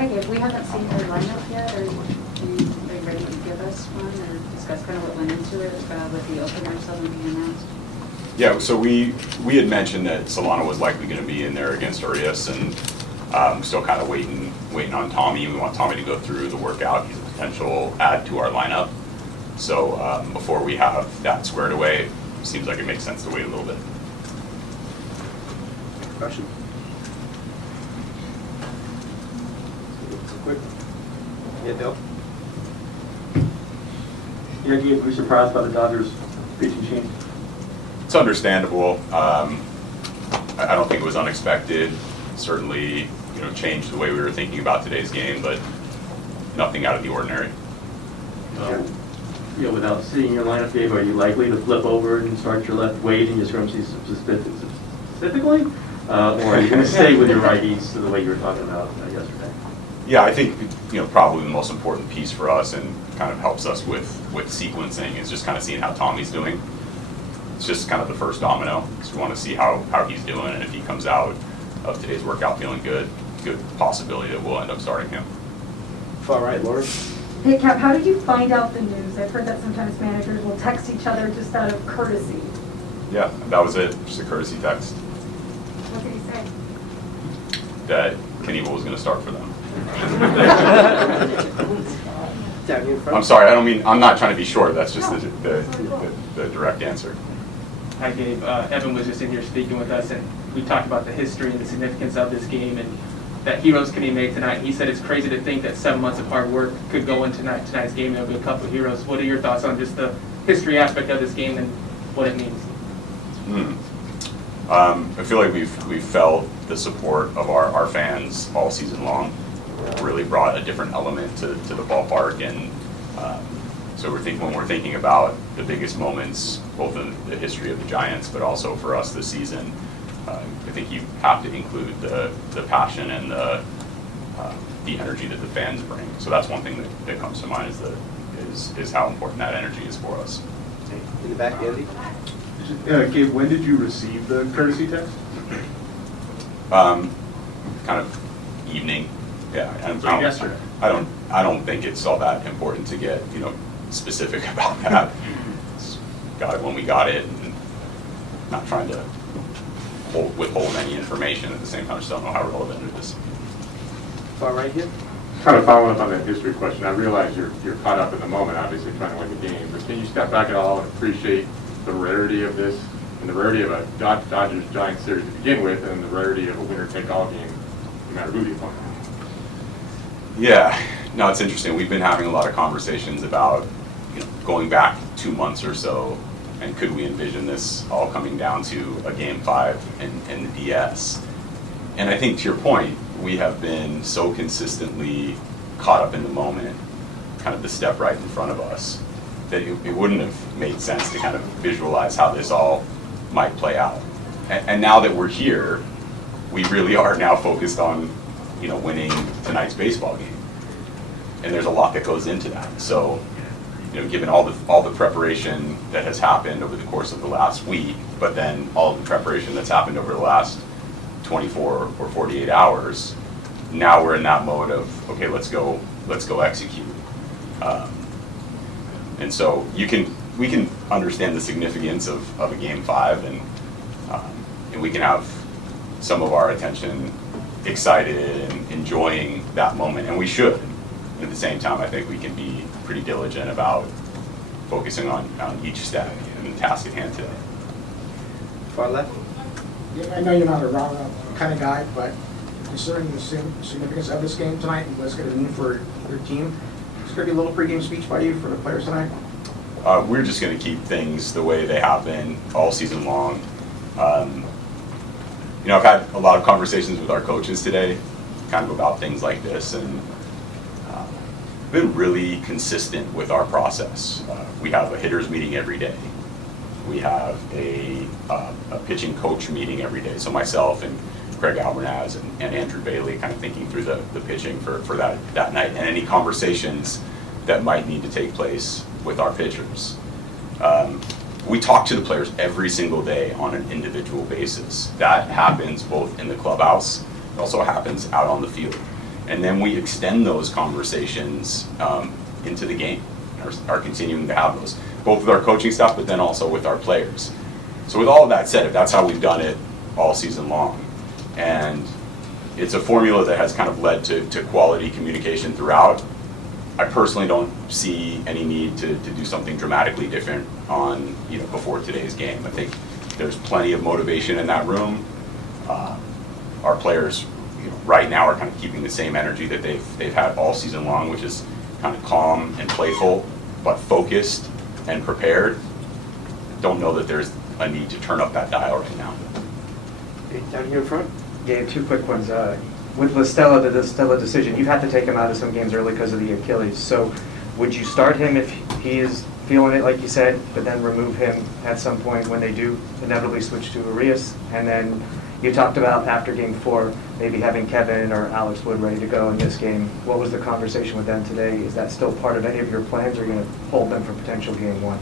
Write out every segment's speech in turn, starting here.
Hi, Gabe. We haven't seen your lineup yet. Are you ready to give us one or discuss kind of what went into it with the opener suddenly being announced? Yeah, so we had mentioned that Solano was likely going to be in there against Urias, and still kind of waiting on Tommy. We want Tommy to go through the workout. He's a potential add to our lineup. So before we have that squared away, it seems like it makes sense to wait a little bit. Question? Quick. Yeah, Dale? Yeah, Gabe, were you surprised by the Dodgers' pitching change? It's understandable. I don't think it was unexpected. Certainly, changed the way we were thinking about today's game, but nothing out of the ordinary. Without seeing your lineup, Gabe, are you likely to flip over and start your left weight in your scrum specifically? Or are you going to stay with your righties the way you were talking about yesterday? Yeah, I think probably the most important piece for us and kind of helps us with sequencing is just kind of seeing how Tommy's doing. It's just kind of the first domino, because we want to see how he's doing, and if he comes out of today's workout feeling good possibility that we'll end up starting him. Far right, Lauren. Hey, Cap, how did you find out the news? I've heard that sometimes managers will text each other just out of courtesy. Yeah, that was it. Just a courtesy text. What did he say? That Knebel was going to start for them. Down here in front. I'm sorry, I'm not trying to be short. That's just the direct answer. Hi, Gabe. Evan was just in here speaking with us, and we talked about the history and the significance of this game and that heroes can be made tonight. He said it's crazy to think that 7 months of hard work could go into tonight's game. There'll be a couple of heroes. What are your thoughts on just the history aspect of this game and what it means? I feel like we've felt the support of our fans all season long. Really brought a different element to the ballpark, and so when we're thinking about the biggest moments, both in the history of the Giants, but also for us this season, I think you have to include the passion and the energy that the fans bring. So that's one thing that comes to mind is how important that energy is for us. In the back, Andy. Gabe, when did you receive the courtesy text? Kind of evening. Yeah, Yesterday. I don't think it's all that important to get specific about that. Got it when we got it, and not trying to withhold any information. At the same time, I just don't know how relevant it is. Far right here. Kind of following up on that history question, I realize you're caught up in the moment, obviously trying to win the game, but can you step back at all and appreciate the rarity of this, and the rarity of a Dodgers-Giants series to begin with, and the rarity of a winner-take-all game, no matter who the opponent is? Yeah, no, it's interesting. We've been having a lot of conversations about going back 2 months or so, and could we envision this all coming down to a Game 5 in the DS? And I think to your point, we have been so consistently caught up in the moment, kind of the step right in front of us, that it wouldn't have made sense to kind of visualize how this all might play out. And now that we're here, we really are now focused on winning tonight's baseball game. And there's a lot that goes into that. So, given all the preparation that has happened over the course of the last week, but then all the preparation that's happened over the last 24 or 48 hours, now we're in that mode of, okay, let's go execute. And so we can understand the significance of a Game 5, and we can have some of our attention excited and enjoying that moment, and we should. And at the same time, I think we can be pretty diligent about focusing on each step and the task at hand today. Far left. Yeah, I know you're not a round kind of guy, but considering the significance of this game tonight and what it's going to mean for your team, is there going to be a little pregame speech by you for the players tonight? We're just going to keep things the way they have been all season long. I've had a lot of conversations with our coaches today, kind of about things like this, and been really consistent with our process. We have a hitters meeting every day. We have a pitching coach meeting every day. So myself and Craig Albernaz and Andrew Bailey kind of thinking through the pitching for that night, and any conversations that might need to take place with our pitchers. We talk to the players every single day on an individual basis. That happens both in the clubhouse, it also happens out on the field. And then we extend those conversations into the game, are continuing to have those, both with our coaching staff, but then also with our players. So with all of that said, if that's how we've done it all season long, and it's a formula that has kind of led to quality communication throughout, I personally don't see any need to do something dramatically different on, before today's game. I think there's plenty of motivation in that room. Our players, right now are kind of keeping the same energy that they've had all season long, which is kind of calm and playful, but focused and prepared. Don't know that there's a need to turn up that dial right now. Okay, down here in front. Gabe, two quick ones. With the Stella decision, you've had to take him out of some games early because of the Achilles. So would you start him if he is feeling it, like you said, but then remove him at some point when they do inevitably switch to Uris? And then you talked about after game 4, maybe having Kevin or Alex Wood ready to go in this game. What was the conversation with them today? Is that still part of any of your plans, or are you going to hold them for potential game 1?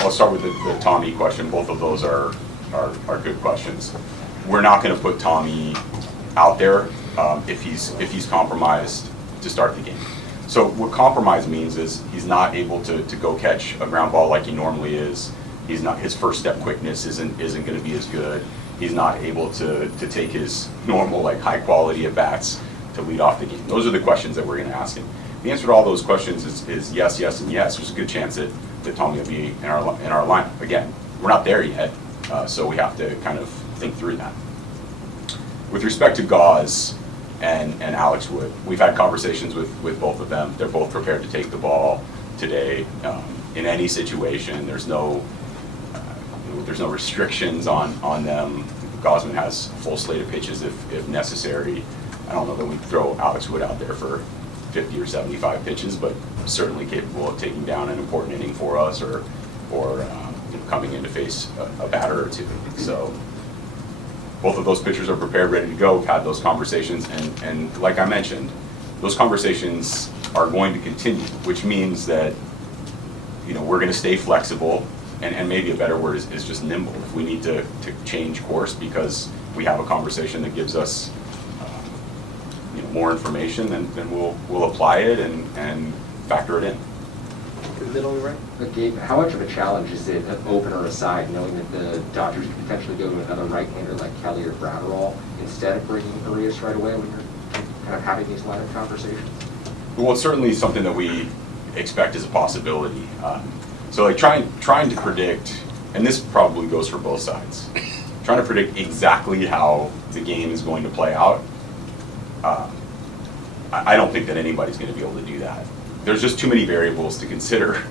I'll start with the Tommy question. Both of those are good questions. We're not going to put Tommy out there if he's compromised to start the game. So what compromise means is he's not able to go catch a ground ball like he normally is. He's not, his first step quickness isn't going to be as good. He's not able to take his normal, like, high quality at bats to lead off the game. Those are the questions that we're going to ask him. The answer to all those questions is yes, yes, and yes. There's a good chance that Tommy will be in our lineup. Again, we're not there yet, so we have to kind of think through that. With respect to Gauze and Alex Wood, we've had conversations with both of them. They're both prepared to take the ball today in any situation. There's no restrictions on them. Gosman has a full slate of pitches if necessary. I don't know that we'd throw Alex Wood out there for 50 or 75 pitches, but certainly capable of taking down an important inning for us, or coming in to face a batter or two. So both of those pitchers are prepared, ready to go. We've had those conversations, and like I mentioned, those conversations are going to continue, which means that we're going to stay flexible, and maybe a better word is just nimble. If we need to change course because we have a conversation that gives us more information, then we'll apply it and factor it in. In the middle and right. But Gabe, how much of a challenge is it, an opener aside, knowing that the Dodgers could potentially go to another right-hander like Kelly or Gratterall instead of bringing Uris right away when you're kind of having these line of conversations? Well, it's certainly something that we expect as a possibility. So like trying to predict, and this probably goes for both sides, trying to predict exactly how the game is going to play out, I don't think that anybody's going to be able to do that. There's just too many variables to consider,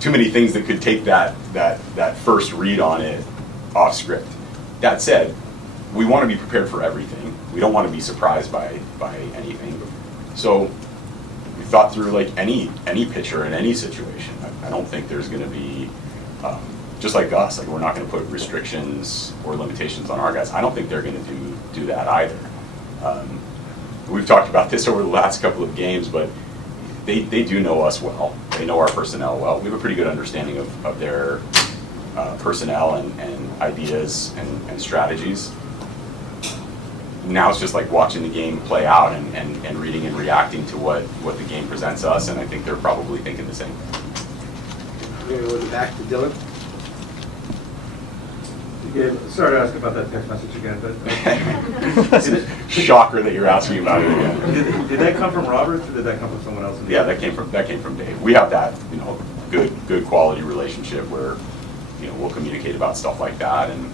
too many things that could take that first read on it off script. That said, we want to be prepared for everything. We don't want to be surprised by anything. So we thought through like any pitcher in any situation. I don't think there's going to be, just like us, like we're not going to put restrictions or limitations on our guys. I don't think they're going to do that either. We've talked about this over the last couple of games, but they do know us well. They know our personnel well. We have a pretty good understanding of their personnel and ideas and strategies. Now it's just like watching the game play out and reading and reacting to what the game presents us, and I think they're probably thinking the same. We're going to go back to Dylan. Gabe, sorry to ask about that text message again, but Shocker that you're asking about it again. Did that come from Roberts, or did that come from someone else? Yeah, that came from Dave. We have that good quality relationship where we'll communicate about stuff like that, and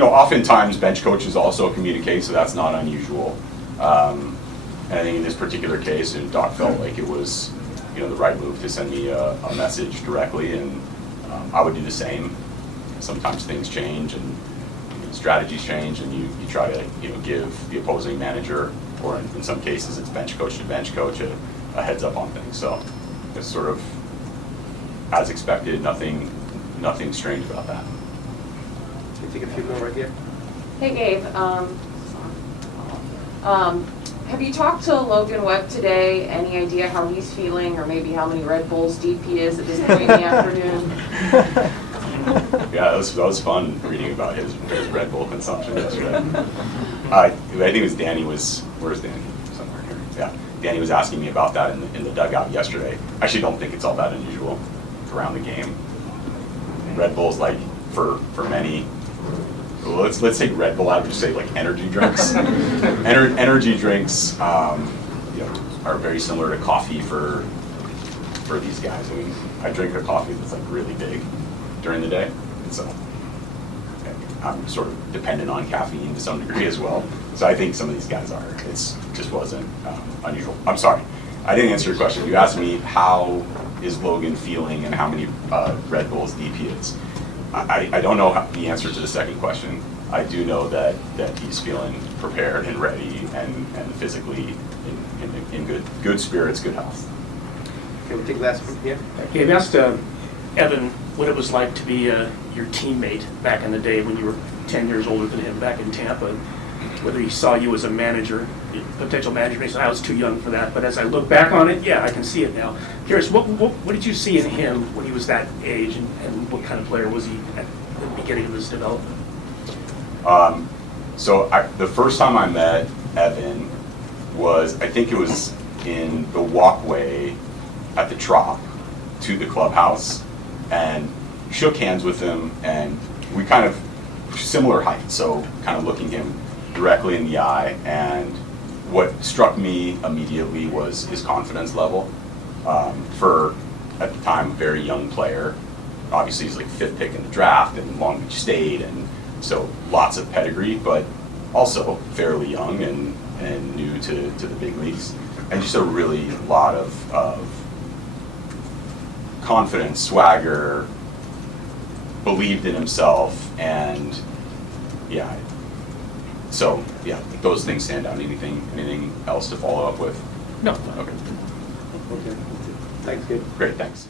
oftentimes bench coaches also communicate, so that's not unusual. And I think in this particular case, Doc felt like it was the right move to send me a message directly, and I would do the same. Sometimes things change and strategies change, and you try to give the opposing manager, or in some cases it's bench coach to bench coach, a heads up on things. So it's sort of as expected. Nothing strange about that. Can you take a few more right here? Hey Gabe, have you talked to Logan Webb today? Any idea how he's feeling, or maybe how many Red Bulls deep he is at this point in the afternoon? Yeah, that was fun reading about his Red Bull consumption yesterday. I think it was Danny was where's Danny? Somewhere here. Yeah, Danny was asking me about that in the dugout yesterday. I actually don't think it's all that unusual around the game. Red Bull's like, for many, well, let's take Red Bull, I would just say like energy drinks. Energy drinks are very similar to coffee for these guys. I mean, I drink a coffee that's like really big during the day, and so I'm sort of dependent on caffeine to some degree as well. So I think some of these guys are. It just wasn't unusual. I'm sorry, I didn't answer your question. You asked me how is Logan feeling and how many Red Bulls deep he is. I don't know the answer to the second question. I do know that he's feeling prepared and ready and physically in good spirits, good health. Can we take the last one? Yeah. Gabe, asked Evan what it was like to be your teammate back in the day when you were 10 years older than him back in Tampa, whether he saw you as a manager, potential manager. He said, I was too young for that, but as I look back on it, yeah, I can see it now. Curious, what did you see in him when he was that age, and what kind of player was he at the beginning of his development? So the first time I met Evan was, I think it was in the walkway at the Trop to the clubhouse, and shook hands with him, and we kind of similar height, so kind of looking him directly in the eye, and what struck me immediately was his confidence level. For, at the time, a very young player. Obviously he's like 5th pick in the draft in Long Beach State, and so lots of pedigree, but also fairly young and new to the big leagues, and just a really lot of confidence, swagger, believed in himself, and yeah. So yeah, those things stand out. Anything else to follow up with? No. Okay. Okay. Thanks, Gabe. Great, thanks.